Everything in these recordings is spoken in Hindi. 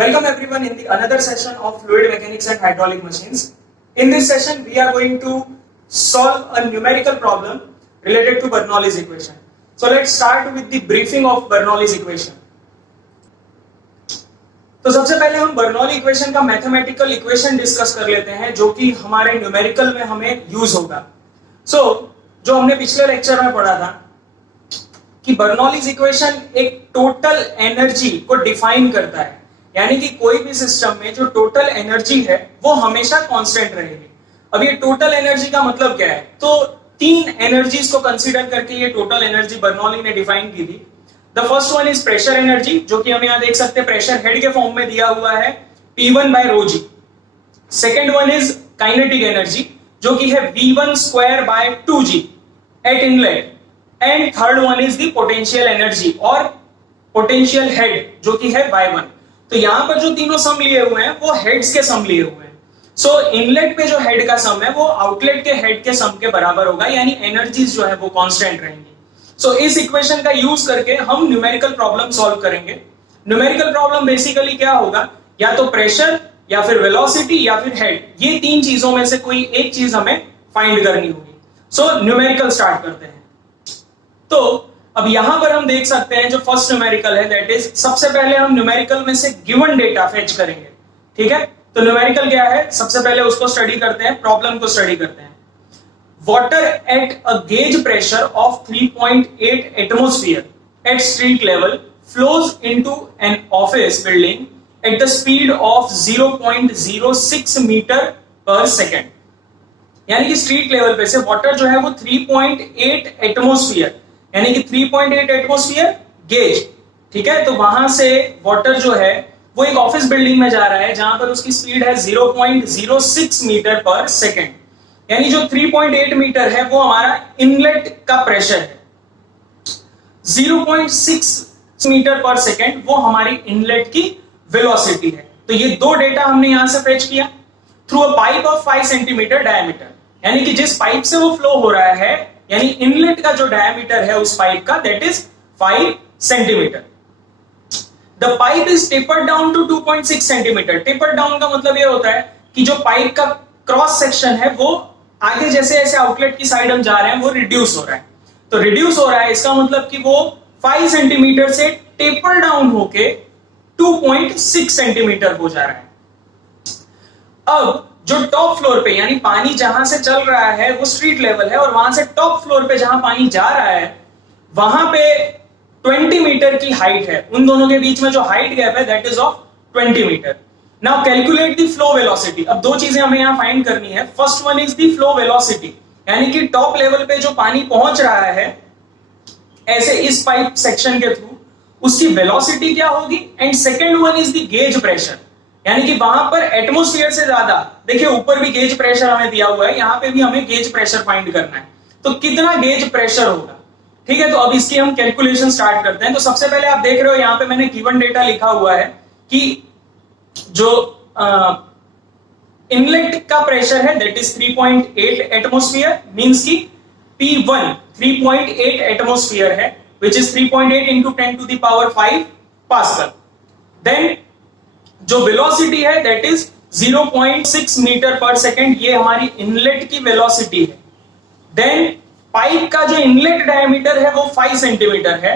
Welcome everyone in the another session of fluid mechanics and hydraulic machines. In this session, we are going to solve a numerical problem related to Bernoulli's equation. So let's start with the briefing of Bernoulli's equation. तो सबसे पहले हम बर्नौली इक्वेशन का मैथमेटिकल इक्वेशन डिस्कस कर लेते हैं जो कि हमारे न्यूमेरिकल में हमें यूज होगा. जो हमने पिछले लेक्चर में पढ़ा था कि बर्नौलीज इक्वेशन एक टोटल एनर्जी को डिफाइन करता है, यानी कि कोई भी सिस्टम में जो टोटल एनर्जी है वो हमेशा कांस्टेंट रहेगी. अब ये टोटल एनर्जी का मतलब क्या है? तो तीन एनर्जीज को कंसीडर करके ये टोटल एनर्जी बर्नौली ने डिफाइन की थी. The first one is pressure energy, जो कि हम यहां देख सकते हैं प्रेशर हेड के फॉर्म में दिया हुआ है P1 by rho g. Second one is kinetic energy, जो कि है V1 square by 2g eight inlet. And third one is the potential energy और पोटेंशियल हेड, जो कि है Y1. तो यहां पर जो तीनों सम लिए हुए हैं वो हेड्स के सम लिए हुए हैं. सो इनलेट पे जो हेड का सम है वो आउटलेट के हेड के सम के बराबर होगा, यानी एनर्जीज जो है वो कांस्टेंट रहेंगी. सो इस इक्वेशन का यूज करके हम न्यूमेरिकल प्रॉब्लम सॉल्व करेंगे. न्यूमेरिकल प्रॉब्लम बेसिकली क्या होगा, या तो प्रेशर या फिर वेलोसिटी या फिर हेड, ये तीन चीजों में से कोई एक चीज हमें फाइंड करनी होगी. सो न्यूमेरिकल स्टार्ट करते हैं. तो अब यहां पर हम देख सकते हैं जो फर्स्ट न्यूमेरिकल है दैट इज, सबसे पहले हम न्यूमेरिकल में से गिवन डेटा फेच करेंगे. ठीक है, तो न्यूमेरिकल क्या है, सबसे पहले उसको स्टडी करते हैं, प्रॉब्लम को स्टडी करते हैं. Water at a gauge pressure of 3.8 atmosphere at street level flows into an office building at the speed of 0.06 meter per second. यानी कि स्ट्रीट लेवल पे से वाटर जो है वो 3.8 एटमोस्फियर, यानी कि 3.8 एटमोस्फियर गेज, ठीक है, तो वहां से वाटर जो है वो एक ऑफिस बिल्डिंग में जा रहा है जहां पर उसकी स्पीड है 0.06 मीटर पर सेकेंड. यानी जो 3.8 मीटर है वो हमारा इनलेट का प्रेशर है, 0.6 मीटर पर सेकेंड वो हमारी इनलेट की वेलोसिटी है. तो ये दो डेटा हमने यहां से फेच किया through a pipe of 5 centimetre diameter, यानी कि जिस पाइप से वो फ्लो हो रहा है, यानी इनलेट का जो डायमीटर है उस पाइप का that is 5 centimetre. The pipe is tapered down to 2.6 centimetre. Tapered down का मतलब ये होता है कि जो पाइप का क्रॉस सेक्शन है वो आगे जैसे जैसे आउटलेट की साइड हम जा रहे हैं वो रिड्यूस हो रहा है. तो रिड्यूस हो रहा है इसका मतलब कि वो 5 सेंटीमीटर से टेपर डाउन होके 2.6 सेंटीमीटर हो जा रहा है. अब जो टॉप फ्लोर पे, यानी पानी जहां से चल रहा है वो स्ट्रीट लेवल है, और वहां से टॉप फ्लोर पे जहां पानी जा रहा है वहां पे 20 मीटर की हाइट है. उन दोनों के बीच में जो हाइट गैप है that is of 20 metre. Now calculate the flow velocity. अब दो चीजें हमें यहां फाइंड करनी है. First one is the flow velocity, यानी कि टॉप लेवल पे जो पानी पहुंच रहा है ऐसे इस पाइप सेक्शन के थ्रू, उसकी वेलोसिटी क्या होगी. And second one is the gauge pressure, यानी कि वहां पर एटमॉस्फेयर से ज्यादा, देखिए ऊपर भी गेज प्रेशर हमें दिया हुआ है, यहां पे भी हमें गेज प्रेशर फाइंड करना है. तो कितना गेज प्रेशर होगा, ठीक है. तो अब इसकी हम कैलकुलेशन स्टार्ट करते हैं. तो सबसे पहले आप देख रहे हो यहां पे मैंने गिवन डेटा लिखा हुआ है कि जो इनलेट का प्रेशर है दैट इज 3.8 एटमोस्फियर, मींस की P1 3.8 एटमोस्फियर है, which is 3.8 into 10 to the power 5 pascal. Then जो वेलोसिटी है दैट इज 0.6 मीटर पर सेकेंड, ये हमारी इनलेट की वेलोसिटी है. देन पाइप का जो इनलेट डायमीटर है वो 5 सेंटीमीटर है.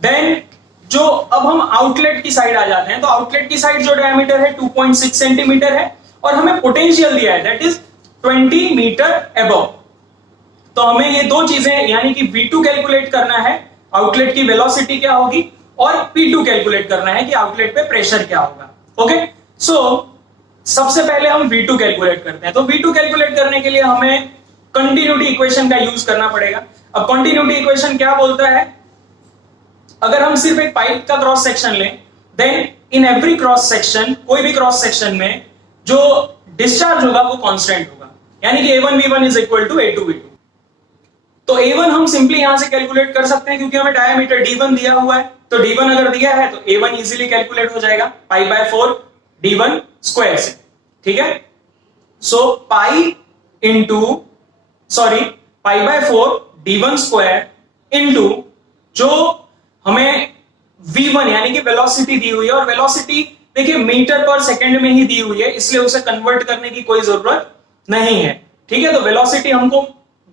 देन जो अब हम आउटलेट की साइड आ जाते हैं, तो आउटलेट की साइड जो डायमीटर है 2.6 सेंटीमीटर है, और हमें पोटेंशियल दिया है दैट इज 20 मीटर अबव. तो हमें ये दो चीजें, यानी कि V2 कैलकुलेट करना है, आउटलेट की वेलोसिटी क्या होगी, और P2 कैलकुलेट करना है कि आउटलेट पे प्रेशर क्या होगा. ओके, सो सबसे पहले हम V2 कैलकुलेट करते हैं. तो V2 कैलकुलेट करने के लिए हमें कंटिन्यूटी इक्वेशन का यूज करना पड़ेगा. अब कंटिन्यूटी इक्वेशन क्या बोलता है, अगर हम सिर्फ एक पाइप का क्रॉस सेक्शन लें, then in every cross section, कोई भी क्रॉस सेक्शन में जो डिस्चार्ज होगा वो कांस्टेंट होगा, यानी कि A1 V1 is equal to A2 V2. तो A1 हम सिंपली यहां से कैलकुलेट कर सकते हैं क्योंकि हमें डायमीटर D1 दिया हुआ है. तो D1 अगर दिया है तो A1 इजीली कैलकुलेट हो जाएगा पाई बाय 4 D1 स्क्वायर से. ठीक है, so pi by 4 D1 square into जो हमें V1 यानी कि वेलोसिटी दी हुई है, और वेलोसिटी देखिए मीटर पर सेकंड में ही दी हुई है, इसलिए उसे कन्वर्ट करने की कोई जरूरत नहीं है। ठीक है, तो वेलोसिटी हमको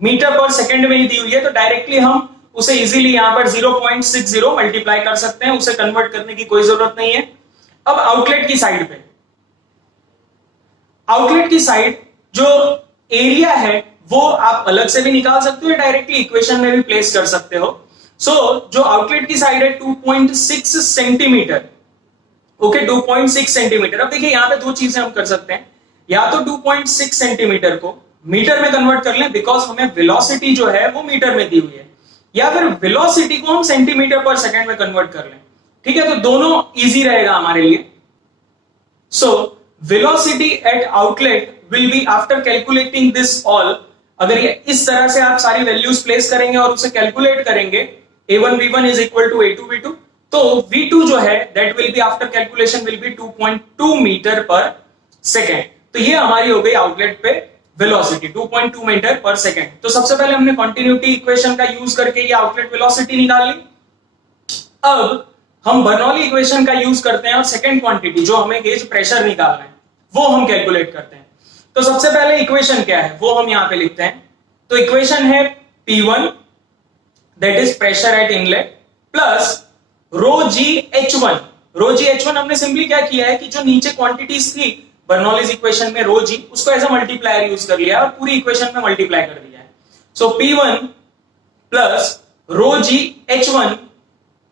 मीटर पर सेकंड में ही दी हुई है, तो डायरेक्टली हम उसे इजीली यहां पर 0.60 मल्टीप्लाई कर सकते हैं, उसे कन्वर्ट करने की कोई जरूरत नहीं है। अब आउटलेट की साइड पे, आउटलेट की साइड जो एरिया है वो आप अलग से भी निकाल सकते हो, डायरेक्टली इक्वेशन में भी प्लेस कर सकते हो। जो आउटलेट की साइड है 2.6 सेंटीमीटर, ओके 2.6 सेंटीमीटर। अब देखिए यहां पे दो चीजें हम कर सकते हैं, या तो 2.6 सेंटीमीटर को मीटर में कन्वर्ट कर लें, बिकॉज हमें वेलोसिटी जो है वो मीटर में दी हुई है, या फिर वेलोसिटी को हम सेंटीमीटर पर सेकंड में कन्वर्ट कर लें। ठीक है, तो दोनों इजी रहेगा हमारे लिए। Velocity at outlet will be after calculating this all, अगर ये इस तरह से आप सारी वैल्यूज प्लेस करेंगे और उसे कैलकुलेट करेंगे, a1 v1 is equal to a2 v2, तो v2 जो है that will be after calculation will be 2.2 metre पर सेकेंड। तो ये हमारी हो गई आउटलेट पे वेलोसिटी 2.2 मीटर पर सेकेंड। तो सबसे पहले हमने कॉन्टिन्यूटी इक्वेशन का यूज करके ये आउटलेट वेलोसिटी निकाल ली। अब हम बर्नौली इक्वेशन का यूज करते हैं और सेकेंड क्वांटिटी जो हमें गेज प्रेशर निकालना है वो हम कैलकुलेट करते हैं। तो सबसे पहले इक्वेशन क्या है वो हम यहां पे लिखते हैं। तो इक्वेशन है P1 that is pressure at inlet plus rho g H1। Rho g H1 हमने सिंपली क्या किया है कि जो नीचे क्वांटिटीज थी बर्नौलीज इक्वेशन में रो जी, उसको एज अ मल्टीप्लायर यूज कर लिया और पूरी इक्वेशन में मल्टीप्लाई कर दिया है। सो P1 plus rho g H1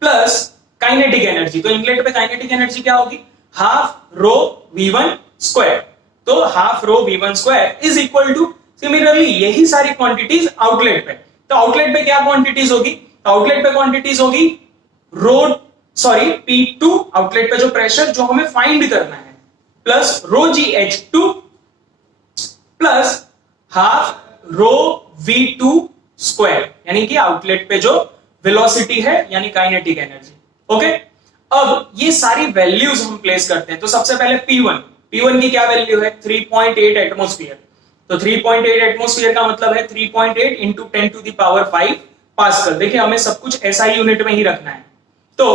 plus kinetic energy, तो इनलेट पे काइनेटिक एनर्जी क्या होगी, हाफ रो V1 स्क्वायर। तो half rho V1 square is equal two similarly यही सारी क्वांटिटीज आउटलेट पे। तो आउटलेट पे क्या क्वांटिटीज होगी, आउटलेट पे क्वांटिटीज होगी P2 आउटलेट पे जो प्रेशर जो हमें फाइंड करना है, plus rho g H2 plus half rho V2 square, यानी कि आउटलेट पे जो वेलोसिटी है यानी काइनेटिक एनर्जी। ओके, अब ये सारी वैल्यूज हम प्लेस करते हैं। तो सबसे पहले P1 की क्या वैल्यू है 3.8 एटमोस्फियर। तो 3.8 एटमोस्फियर का मतलब है 3.8 into 10 to the power 5 pascal. देखिए हमें सब कुछ ऐसा ही यूनिट में ही रखना है। तो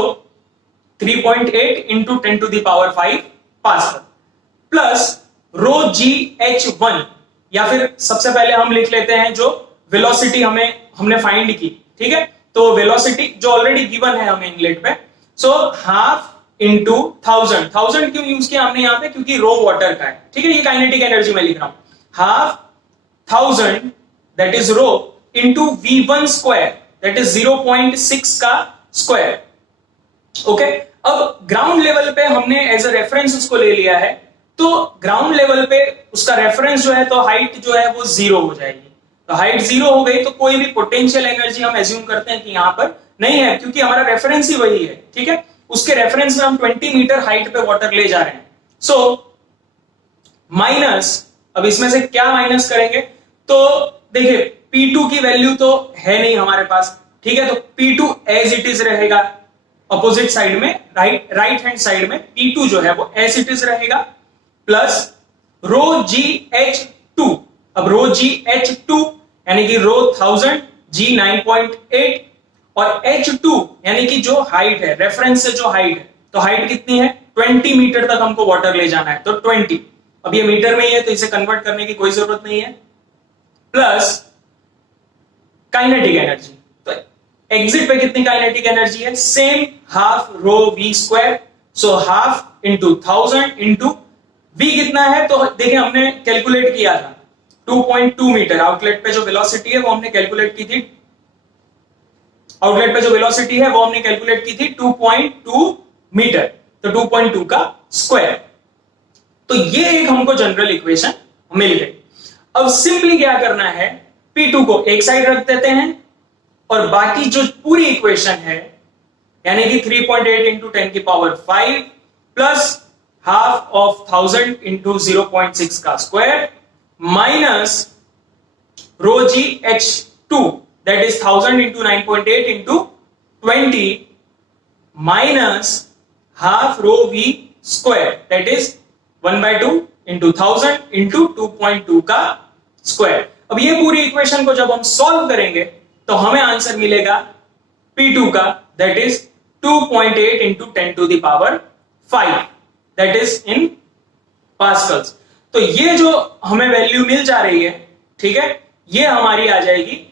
3.8 into 10 to the power 5 pascal plus rho g H1, या फिर सबसे पहले हम लिख लेते हैं जो वेलोसिटी हमने फाइंड की। ठीक है, तो वेलोसिटी जो ऑलरेडी गिवन है हमें इनलेट पे, सो हाफ इंटू 1000 क्यों यूज किया हमने यहां पे, क्योंकि रो वाटर का है। ठीक है, ये काइनेटिक एनर्जी में लिख रहा हूं, half 1000 that is rho into V1 square that is 0.6 का स्क्वायर। ओके, अब ग्राउंड लेवल पे हमने एज अ रेफरेंस उसको ले लिया है, तो ग्राउंड लेवल पे उसका रेफरेंस जो है तो हाइट जो है वो 0 हो जाएगी। तो हाइट 0 हो गई तो कोई भी पोटेंशियल एनर्जी हम एज्यूम करते हैं कि यहां पर नहीं है, क्योंकि हमारा रेफरेंस ही वही है। ठीक है, उसके रेफरेंस में हम 20 मीटर हाइट पे वाटर ले जा रहे हैं। सो माइनस, अब इसमें से क्या माइनस करेंगे, तो देखिए P2 की वैल्यू तो है नहीं हमारे पास। ठीक है, तो P2 एज इट इज रहेगा, अपोजिट साइड में राइट हैंड साइड में P2 जो है वो एज इट इज रहेगा, प्लस रो जी H2। अब रो जी H2 यानी कि रो 1000 G 9.8 और H2 यानी कि जो हाइट है रेफरेंस से जो हाइट है, तो हाइट कितनी है 20 मीटर तक हमको वाटर ले जाना है, तो 20। अब ये मीटर में ही है तो इसे कन्वर्ट करने की कोई जरूरत नहीं है, प्लस काइनेटिक एनर्जी। तो एग्जिट पे कितनी काइनेटिक एनर्जी है, same half rho V square. So half into 1000 into V कितना है, तो देखिए हमने कैलकुलेट किया था 2.2 मीटर। आउटलेट पे जो वेलोसिटी है वो हमने कैलकुलेट की थी, आउटलेट पे जो वेलोसिटी है वो हमने कैलकुलेट की थी 2.2 मीटर, तो 2.2 का स्क्वायर। तो ये एक हमको जनरल इक्वेशन मिल गई। अब सिंपली क्या करना है, P2 को एक साइड रख देते हैं और बाकी जो पूरी इक्वेशन है यानी कि 3.8 इंटू 10 की power 5 plus half of 1000 into 0.6 का square minus rho g H2 that is 1000 into 9.8 into 20 minus half rho V square that is 1/2 into 1000 into 2.2 का स्क्वायर। अब ये पूरी इक्वेशन को जब हम सॉल्व करेंगे तो हमें आंसर मिलेगा P2 का that is 2.8 into 10 to the power 5। That is in pascals. तो ये जो हमें वैल्यू मिल जा रही है, ठीक है, ये हमारी आ जाएगी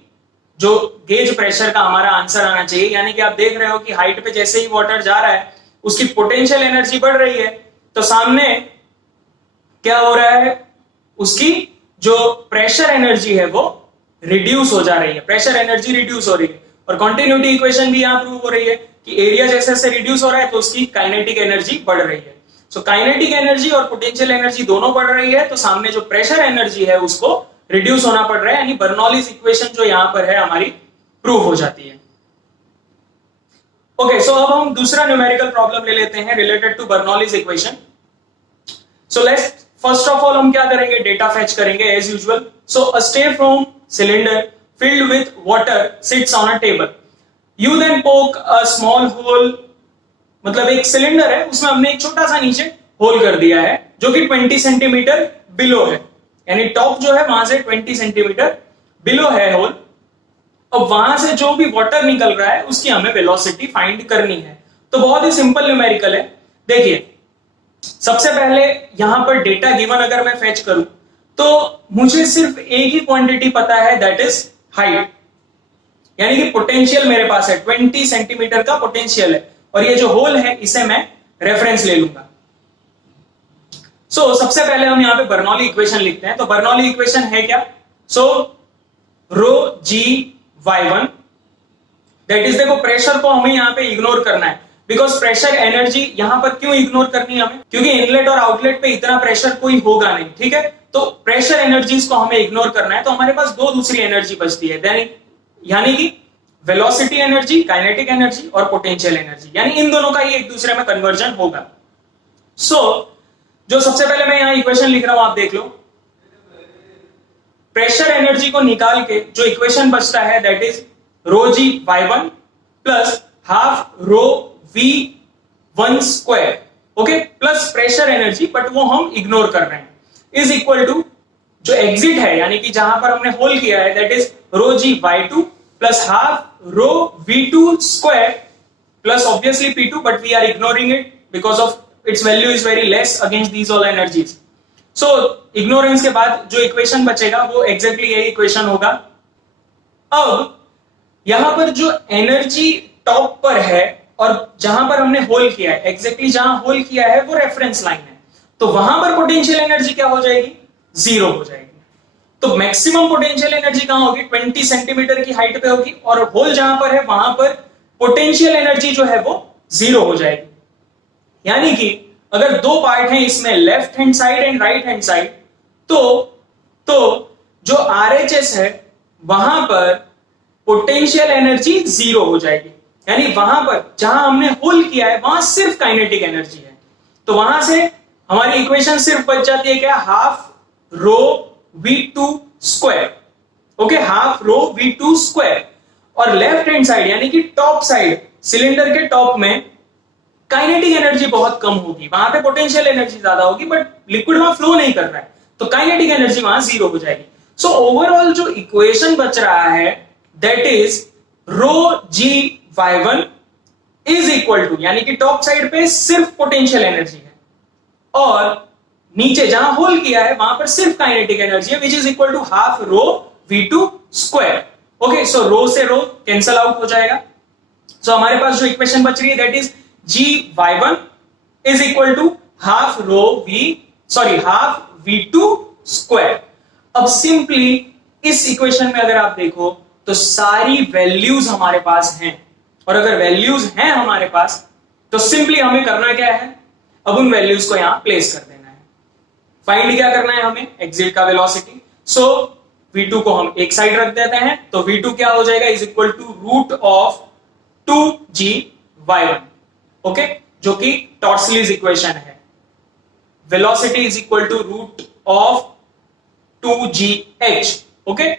जो गेज प्रेशर का हमारा आंसर आना चाहिए। यानी कि आप देख रहे हो कि हाइट पे जैसे ही वाटर जा रहा है उसकी पोटेंशियल एनर्जी बढ़ रही है, तो सामने क्या हो रहा है, उसकी जो प्रेशर एनर्जी है वो रिड्यूस हो जा रही है, प्रेशर एनर्जी रिड्यूस हो रही है। और कॉन्टिन्यूटी इक्वेशन भी यहां प्रूव हो रही है कि एरिया जैसे जैसे रिड्यूस हो रहा है तो उसकी काइनेटिक एनर्जी बढ़ रही है। सो काइनेटिक एनर्जी और पोटेंशियल एनर्जी दोनों बढ़ रही है, तो सामने जो प्रेशर एनर्जी है उसको रिड्यूस होना पड़ रहा है, यानी बर्नौलीज इक्वेशन जो यहां पर है हमारी प्रूव हो जाती है। ओके, सो अब हम दूसरा न्यूमेरिकल प्रॉब्लम ले लेते हैं related to Bernoulli's equation. So let's first of all हम क्या करेंगे, डेटा फेच करेंगे as usual. So a styrofoam cylinder filled with water sits on a table. You then poke a small hole, मतलब एक सिलेंडर है उसमें हमने एक छोटा सा नीचे होल कर दिया है जो कि 20 सेंटीमीटर बिलो है, यानी टॉप जो है वहां से 20 सेंटीमीटर बिलो है होल। अब वहां से जो भी वाटर निकल रहा है उसकी हमें वेलोसिटी फाइंड करनी है। तो बहुत ही सिंपल न्यूमेरिकल है। देखिए, सबसे पहले यहां पर डेटा गिवन अगर मैं फेच करूं तो मुझे सिर्फ एक ही क्वांटिटी पता है, दैट इज हाइट, यानी कि पोटेंशियल मेरे पास है 20 सेंटीमीटर का पोटेंशियल है, और ये जो होल है इसे मैं रेफरेंस ले लूंगा। सो सबसे पहले हम यहां पे बर्नौली इक्वेशन लिखते हैं। तो बर्नौली इक्वेशन है क्या, सो रो जी y1, दैट इज, देखो प्रेशर को हमें यहां पे इग्नोर करना है, बिकॉज प्रेशर एनर्जी यहां पर क्यों इग्नोर करनी है हमें, क्योंकि इनलेट और आउटलेट पे इतना प्रेशर कोई होगा नहीं, ठीक है। तो प्रेशर एनर्जीज को हमें इग्नोर करना है, तो हमारे पास दो दूसरी एनर्जी बचती है, यानी कि वेलोसिटी एनर्जी, काइनेटिक एनर्जी और पोटेंशियल एनर्जी, यानी इन दोनों का ही एक दूसरे में कन्वर्जन होगा। सो जो सबसे पहले मैं यहां इक्वेशन लिख रहा हूं आप देख लो, प्रेशर एनर्जी को निकाल के जो इक्वेशन बचता है that is rho g y1 plus half rho v1 square, okay, plus pressure energy, but वो हम इग्नोर कर रहे हैं, इज इक्वल टू जो एग्जिट है यानी कि जहां पर हमने होल किया है that is rho g y2 plus half rho v2 square plus obviously p2, but we are ignoring it because of its value is very less against these all energies. So ignorance के बाद जो इक्वेशन बचेगा वो एग्जैक्टली यही इक्वेशन होगा। अब यहां पर जो एनर्जी टॉप पर है और जहां पर हमने होल किया है, एग्जैक्टली जहां होल किया है वो रेफरेंस लाइन है, तो वहां पर पोटेंशियल एनर्जी क्या हो जाएगी, जीरो हो जाएगी। तो मैक्सिमम पोटेंशियल एनर्जी कहां होगी, 20 सेंटीमीटर की हाइट पे होगी, और होल जहां पर है वहां पर पोटेंशियल एनर्जी जो है वो जीरो हो जाएगी। यानी कि अगर दो पार्ट हैं इसमें, left hand side and right hand side, तो जो आरएचएस है वहां पर पोटेंशियल एनर्जी जीरो हो जाएगी, यानी वहां पर जहां हमने होल किया है वहां सिर्फ काइनेटिक एनर्जी है। तो वहां से हमारी इक्वेशन सिर्फ बच जाती है क्या, half rho v2 square, okay, half rho v2 square. और लेफ्ट हैंड साइड यानी कि टॉप साइड, सिलेंडर के टॉप में काइनेटिक एनर्जी बहुत कम होगी, वहां पे पोटेंशियल एनर्जी ज्यादा होगी, बट लिक्विड वहां फ्लो नहीं कर रहा है, तो काइनेटिक एनर्जी वहां जीरो हो जाएगी। सो ओवरऑल जो इक्वेशन बच रहा है that is rho g y1 is equal to, यानी कि टॉप साइड पे सिर्फ पोटेंशियल एनर्जी है और नीचे जहां होल किया है वहां पर सिर्फ काइनेटिक एनर्जी है, which is equal to half rho v2 square. Okay, so rho से रो कैंसल आउट हो जाएगा। सो हमारे पास जो इक्वेशन बच रही है that is gy1 is equal to half v2 square. अब सिंपली इस इक्वेशन में अगर आप देखो तो सारी वैल्यूज हमारे पास हैं, और अगर वैल्यूज हैं हमारे पास तो सिंपली हमें करना क्या है, अब उन वैल्यूज को यहां प्लेस कर देना है। फाइंड क्या करना है हमें, एग्जिट का वेलोसिटी। सो v2 को हम एक साइड रख देते हैं, तो v2 क्या हो जाएगा, is equal to root of 2g y1, okay, जो कि टॉर्सलीज इक्वेशन है। Velocity is equal to root of 2gh, okay.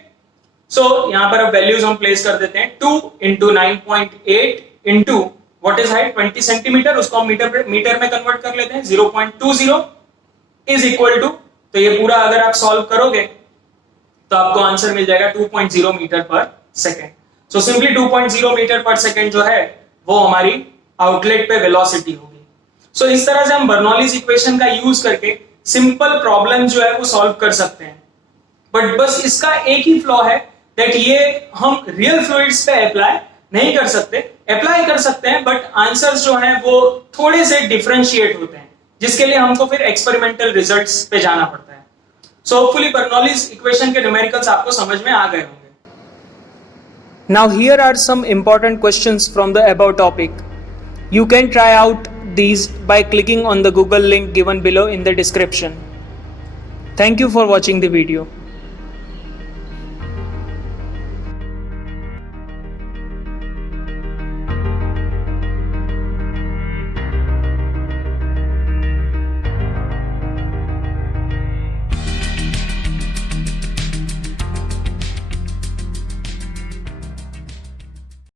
So यहां पर अब वैल्यूज हम प्लेस कर देते हैं, 2 into 9.8 into what is height 20 centimetre, उसको हम मीटर में कन्वर्ट कर लेते हैं, 0.20 इज इक्वल टू, तो ये पूरा अगर आप सॉल्व करोगे तो आपको आंसर मिल जाएगा 2.0 मीटर पर सेकेंड। सो सिंपली 2.0 मीटर पर सेकेंड जो है वो हमारी आउटलेट पे वेलोसिटी होगी। सो इस तरह से हम बर्नौलीज इक्वेशन का यूज करके सिंपल प्रॉब्लम जो है वो सॉल्व कर सकते हैं। बट बस इसका एक ही फ्लॉ है दैट ये हम रियल फ्लूइड्स पे अप्लाई नहीं कर सकते, अप्लाई कर सकते हैं बट आंसर्स जो हैं वो थोड़े से डिफरेंशिएट होते हैं, जिसके लिए हमको फिर एक्सपेरिमेंटल रिजल्ट्स पे जाना पड़ता है। सो होपफुली बर्नौलीज इक्वेशन के न्यूमेरिकल्स आपको समझ में आ गए होंगे। Now here are some important questions from the above topic. You can try out these by clicking on the Google link given below in the description. Thank you for watching the video.